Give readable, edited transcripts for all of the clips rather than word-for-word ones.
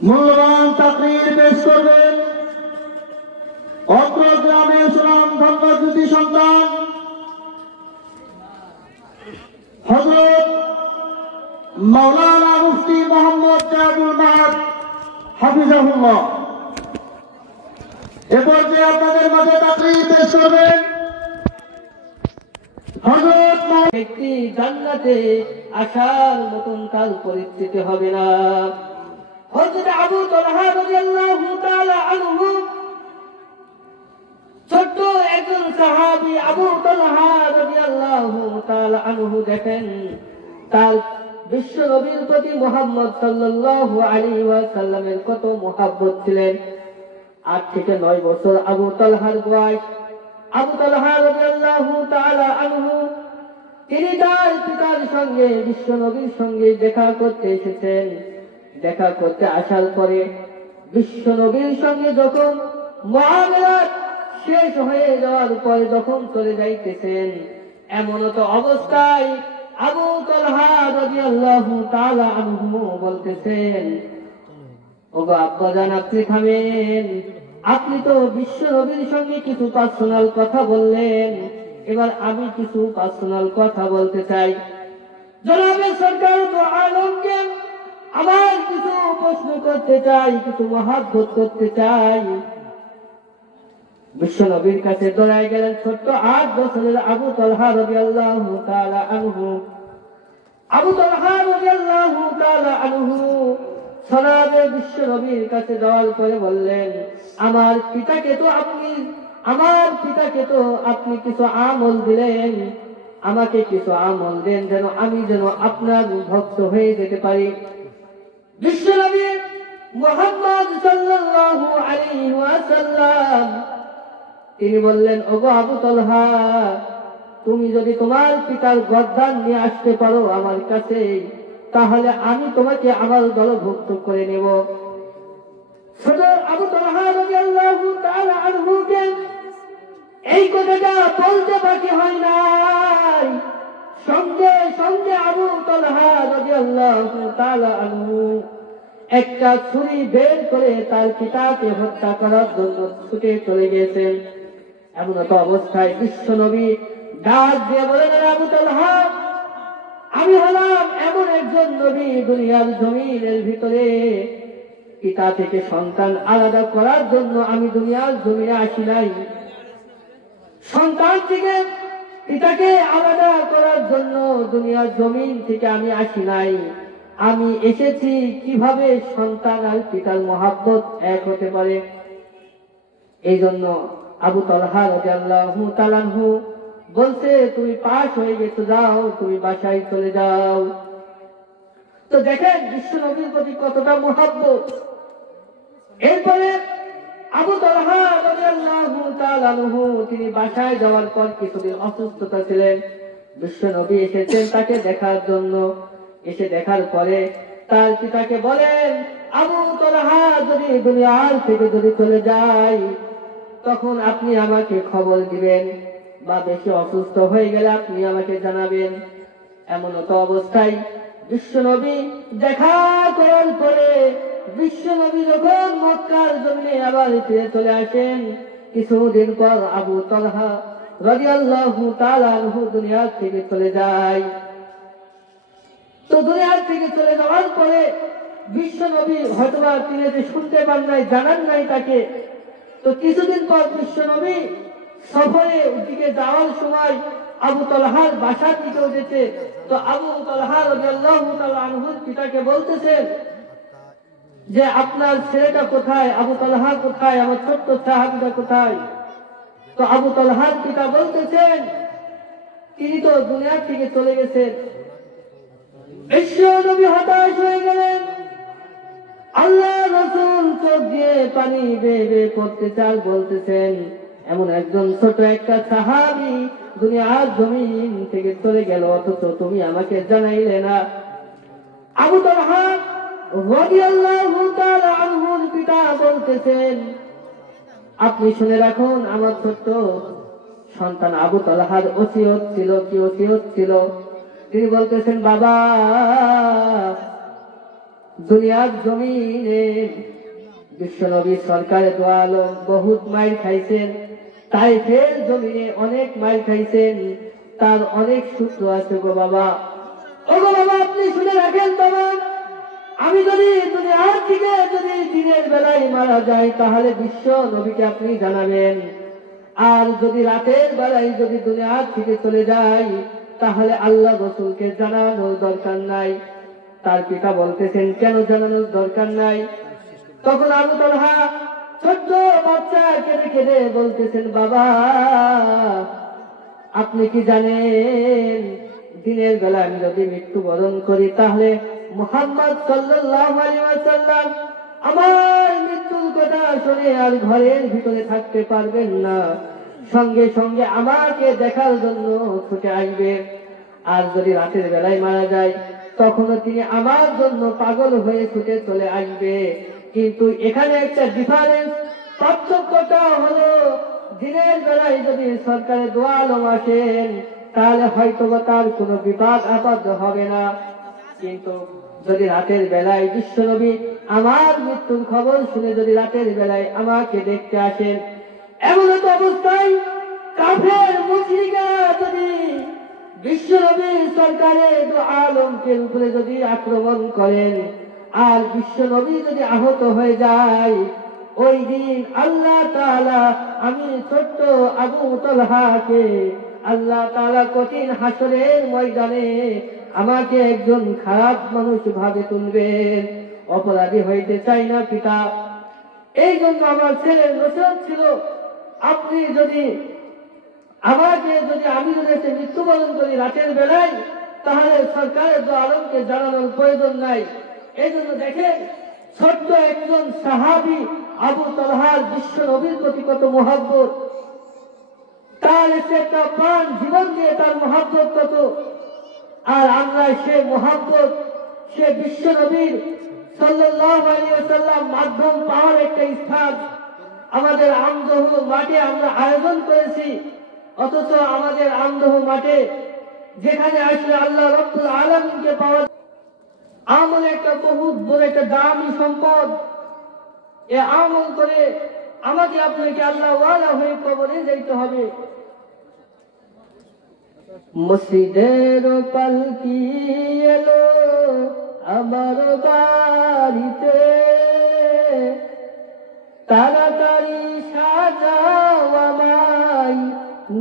মূল্যবান তাকরীর পেশ করবেন অত্র গ্রামের সুনামধন্য কৃতি সন্তান হযরত মাওলানা মুফতি মোহাম্মদ জাহিদুল মাহদ হাফিজাহুল্লাহ। এ পর্যায়ে আপনাদের মাঝে তাকরীর পেশ করবেন হযরত ব্যক্তি জান্নাতে আসার মতন কাল পরিস্থিতি হবে না। হযরত আবু তালহা রাদিয়াল্লাহু তাআলা আনহু ছোট্ট একজন সাহাবী আবু তালহা রাদিয়াল্লাহু তাআলা আনহু দেখেন তার বিশ্ব নবীর প্রতি মুহাম্মদ সাল্লাল্লাহু আলাইহি ওয়াসাল্লামের কত মুহাব্বত ছিলেন। 8 থেকে 9 বছর আবু তালহার বয়স। আবু তালহা রাদিয়াল্লাহু তাআলা আনহু তিনি তার পিতার সঙ্গে বিশ্ব নবীর সঙ্গে দেখা করতে এসেছেন। দেখা করতে আসার পরে বিশ্ব নবীর সঙ্গে যখন মুআমালাত শেষ হয়ে যাওয়ার পরে যখন চলে যাইতেছেন, এমন তো অবস্থায় আবু তালহা রাদিয়াল্লাহু তাআলা আনহু বলতেছেন, ওগো আব্বাজান আপনি থামেন, আপনি তো বিশ্ব নবীর সঙ্গে কিছু পার্সোনাল কথা বললেন, এবার আমি কিছু পার্সোনাল কথা বলতে চাই। জনাবে সরকার তো আলমকে আমার কিছু প্রশ্ন করতে চাই, কিছু মহাব্বত করতে চাই। বিশ্ব নবীর কাছে দৌড়ায় গেলেন ছোট্ট 8 বছরের আবু তালহা রাদিয়াল্লাহু তাআলা আনহু। আবু তালহা রাদিয়াল্লাহু তাআলা আনহু সরাবে বিশ্ব নবীর কাছে যাওয়ার পরে বললেন, আমার পিতাকে তো আপনি কিছু আমল দিলেন, আমাকে কিছু আমল দেন যেন আমি আপনার ভক্ত হয়ে যেতে পারি। বিশ্ব নবী মুহাম্মদ সাল্লাল্লাহু আলাইহি ওয়াসাল্লাম তিনি বললেন, ওগো আবু তালহা, তুমি যদি তোমার পিতার গর্দান নিয়ে আসতে পারো আমার কাছে, তাহলে আমি তোমাকে আমার দলভুক্ত করে নেব। সদর আবু তালহা রাদিয়াল্লাহু তাআলা আনহুকে এই কথাটা বলতে বাকি হয় নাই। সঙ্গে সঙ্গে আবু তালহা রাদিয়াল্লাহু তাআলা আনহু একটা ছুরি বের করে তার পিতাকে হত্যা করার জন্য ছুটে চলে গেছেন। এমন তো অবস্থায় বিশ্ব নবী ডাক দিয়ে বলেন, আবু তালহা, আমি হলাম এমন একজন নবী দুনিয়ার জমিনের ভিতরে পিতা থেকে সন্তান আলাদা করার জন্য আমি দুনিয়ার জমিনে আসি নাই। সন্তান থেকে পিতাকে আলাদা করার জন্য দুনিয়ার জমিন থেকে আমি আসি নাই। আমি এসেছি কিভাবে সন্তান আর পিতার মহাব্বত এক হতে পারে। এই জন্য আবু তালহা রাদিয়াল্লাহু তাআলা আনহু বলছে, তুমি পাস হয়ে গেছো, যাও, তুমি বাসায় চলে যাও। তো দেখেন বিশ্ব নবীর প্রতি কতটা মহাব্বত। এরপরে আবু তালহা রাদিয়াল্লাহু তাআলা আনহু তিনি বাসায় যাওয়ার পর কিছুদিন অসুস্থতা ছিলেন। বিশ্ব নবী এসেছেন তাকে দেখার জন্য। এসে দেখার পরে তার পিতাকে বলেন, আবু তালহা যদি দুনিয়ার থেকে যদি চলে যায়, তখন আপনি আমাকে খবর দিবেন, বা বেশি অসুস্থ হয়ে গেলে আপনি আমাকে জানাবেন। এমন তো অবস্থায় বিশ্ব নবী দেখা করার পরে বিশ্ব নবী যখন মক্কার জমিনে আবার ফিরে চলে আসেন, কিছুদিন পর আবু তালহা রাদিয়াল্লাহু তাআলা আনহু দুনিয়া থেকে চলে যায়। তো দুনিয়া থেকে চলে যাওয়ার পরে বিশ্ব নবী হয়তোবা তিনি শুনতে পান নাই, জানান নাই তাকে। তো কিছুদিন পর বিশ্ব নবী সফরে ওদিকে যাওয়ার সময় আবু তালহার বাসার দিকে যেতে, তো আবু তালহা রাদিয়াল্লাহু তাআলা আনহুর পিতাকে বলতেছেন যে, আপনার ছেলেটা কোথায়, আবু তালহা কোথায়, আমার ছোট্ট সাহাবীটা কোথায়? তো আবু তালহার পিতা বলতেছেন, তিনি তো দুনিয়া থেকে চলে গেছেন। বিশ্ব নবী হতাশ হয়ে গেলেন। আল্লাহ রাসূল চোখ দিয়ে পানি বেয়ে বেয়ে পড়তে চান, বলতেছেন, এমন একজন ছোট একটা সাহাবী দুনিয়ার জমিন থেকে চলে গেল, অথচ তুমি আমাকে জানাইলে না। আবু তালহা রাদিয়াল্লাহু তাআলা আনহুর পিতা বলতেছেন, আপনি শুনে রাখুন, আমার ছোট্ট সন্তান আবু তালহার ওসিয়ত ছিল। কি ওসিয়ত ছিল? তিনি বলতেছেন, বাবা, দুনিয়ার জমিনে বিশ্বনবী সরকারে দো আলম বহুত মাইল খাইছেন, তাইফের জমিনে অনেক মাইল খাইছেন, তার অনেক সূত্র আছে গো বাবা। ও গো বাবা, আপনি শুনে রাখেন বাবা, আমি যদি দুনিয়ার থেকে যদি দিনের বেলায় মারা যাই তাহলে বিশ্ব নবীকে আপনি জানাবেন, আর যদি রাতের বেলায় যদি দুনিয়ার থেকে চলে যাই তাহলে আল্লাহ রসুলকে জানানোর দরকার নাই। তার পিতা বলতেছেন, কেন জানানোর দরকার নাই? তখন আবু তালহা ছোট্ট বাচ্চা কেঁদে কেঁদে বলতেছেন, বাবা আপনি কি জানেন দিনের বেলা আমি যদি মৃত্যুবরণ করি তাহলে মুহাম্মদ সাল্লাল্লাহু আলাইহি ওয়াসাল্লাম আমার মৃত্যুর কথা শুনে আর ঘরের ভিতরে থাকতে পারবেন না, সঙ্গে সঙ্গে আমাকে দেখার জন্য ছুটে আসবে। আর যদি রাতের বেলায় মারা যায় তখনও তিনি আমার জন্য পাগল হয়ে ছুটে চলে আসবে। কিন্তু এখানে একটা ডিফারেন্স, পার্থক্যটা হলো দিনের বেলায় যদি সরকারের দো আলম আসেন তাহলে হয়তো তার কোনো বিপদ আপদ হবে না, কিন্তু যদি রাতের বেলায় বিশ্বনবী আমার মৃত্যুর খবর শুনে যদি রাতের বেলায় আমাকে দেখতে আসেন, এমন তো অবস্থায় কাফের মুশরিকরা যদি বিশ্বনবী সরকারের দো আলমকে উপরে যদি আক্রমণ করেন আর বিশ্বনবী যদি আহত হয়ে যায়, ওই দিন আল্লাহ তাআলা আমি ছোট্ট আবু তালহাকে আল্লাহ তাআলা কঠিন হাসরের ময়দানে আমাকে একজন খারাপ মানুষ ভাবে তুলবেন। অপরাধী হইতে চাই না পিতা, এই জন্য আমার ছেলের নসিহত ছিল, আপনি যদি আমাকে আমি যদি মৃত্যুবরণ করি রাতের বেলায় তাহলে সরকারের দো আলমকে জানানোর প্রয়োজন নাই। এই জন্য দেখেন ছোট্ট একজন সাহাবী আবু তালহার বিশ্ব নবীর প্রতি কত মহব্বত, তার একটা প্রাণ জীবন দিয়ে তার মহব্বত কত, আর আমরা সে মহব্বত সে বিশ্ব নবীর সাল্লাল্লাহু আলাইহি ওয়াসাল্লাম মাধ্যম পাওয়ার একটা স্থান আমাদের আমদহ মাঠে আমরা আয়োজন করেছি, অথচ আমাদের আমদহ মাঠে যেখানে আসলে আল্লাহ রাব্বুল আলামিনকে পাওয়া আমল একটা বহুত বড় একটা দামি সম্পদ। এ আমল করে আমাকে আপনাকে আল্লাহ ওয়ালা হয়ে কবরে যেতে হবে। মসজিদের পালকি এলো আমার বাড়িতে, তাড়াতাড়ি সাজাও আমায়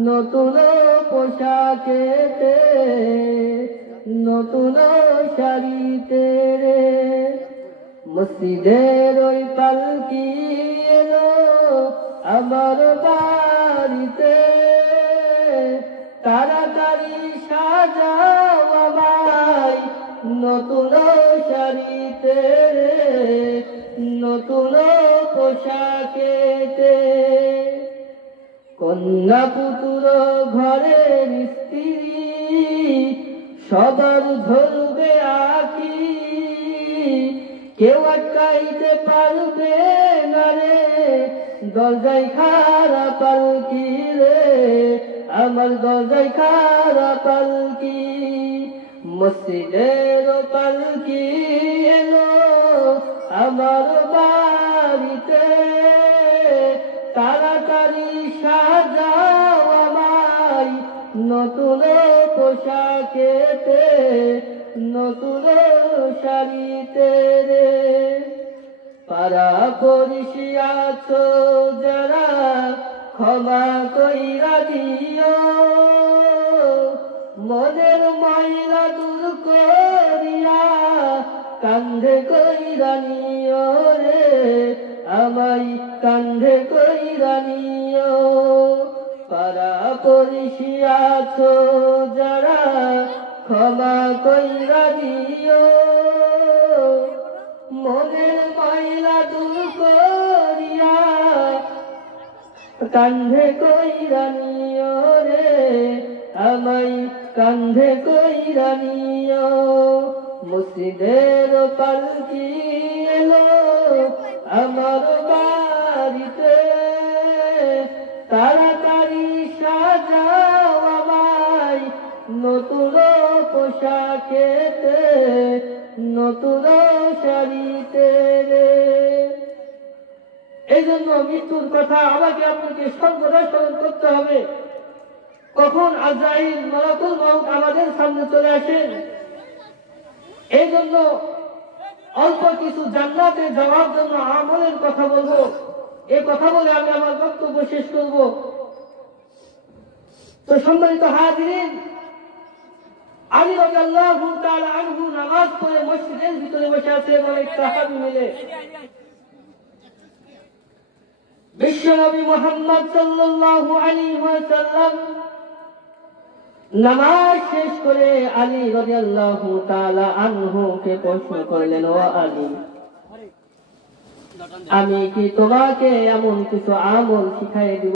নতুন পোশাকেতে, নতুন শাড়িতে রে। মসজিদের ওই পালকি এলো আমার বাড়িতে, তাড়াতাড়ি সাজাও আমায় নতুন শাড়িতে রে, নতুন পোশাকেতে। কন্যা পুত্র ঘরের স্ত্রী সবার ধরবে আঁকি, কেউ আটকাইতে পারবে না রে দরজায় খাড়া পালকি রে, আমার দরজায় খাড়া পালকি। মসজিদের পালকি এলো আমার বাড়িতে, তাড়াতাড়ি সাজাও আমায় নতুন পোশাকেতে, নতুন শাড়িতে রে। পাড়া পড়শি আছো যারা ক্ষমা কইরা দিও, মনের ময়লা দূর করিয়া কান্ধে কইরা নিও রে, আমায় কান্ধে কইরা নিও। পাড়া পড়শি আছো যারা ক্ষমা কইরা দিও, মনের ময়লা দূর করিয়া কান্ধে কইরা নিও রে, আমায় কান্ধে কইরা নিও। মসজিদের পালকি এলো আমার বাড়িতে, তাড়াতাড়ি সাজাও আমায় নতুন পোশাকেতে, নতুন শাড়ি এই জন্য মৃত্যুর কথা আমাকে আপনাকে সর্বদা স্মরণ করতে হবে। কখন আজরাইল মালাকুল মউত আমাদের সামনে চলে আসেন। এই জন্য অল্প কিছু জান্নাতে যাওয়ার জন্য আমলের কথা বলবো। এই কথা বলে আমি আমার বক্তব্য শেষ করব। তো সম্মানিত হাজিরিন, আলী রাদিয়াল্লাহু তাআলা আনহু নামাজ পড়ে মসজিদের ভিতরে বসে আছেন অনেক সাহাবী মিলে। বিশ্বনবী মুহাম্মদ সাল্লাল্লাহু আলাইহি ওয়াসাল্লাম নামাজ শেষ করে আলী রাদিয়াল্লাহু তাআলা আনহুকে প্রশ্ন করলেন, ও আলী, আমি কি তোমাকে এমন কিছু আমল শিখাই দিব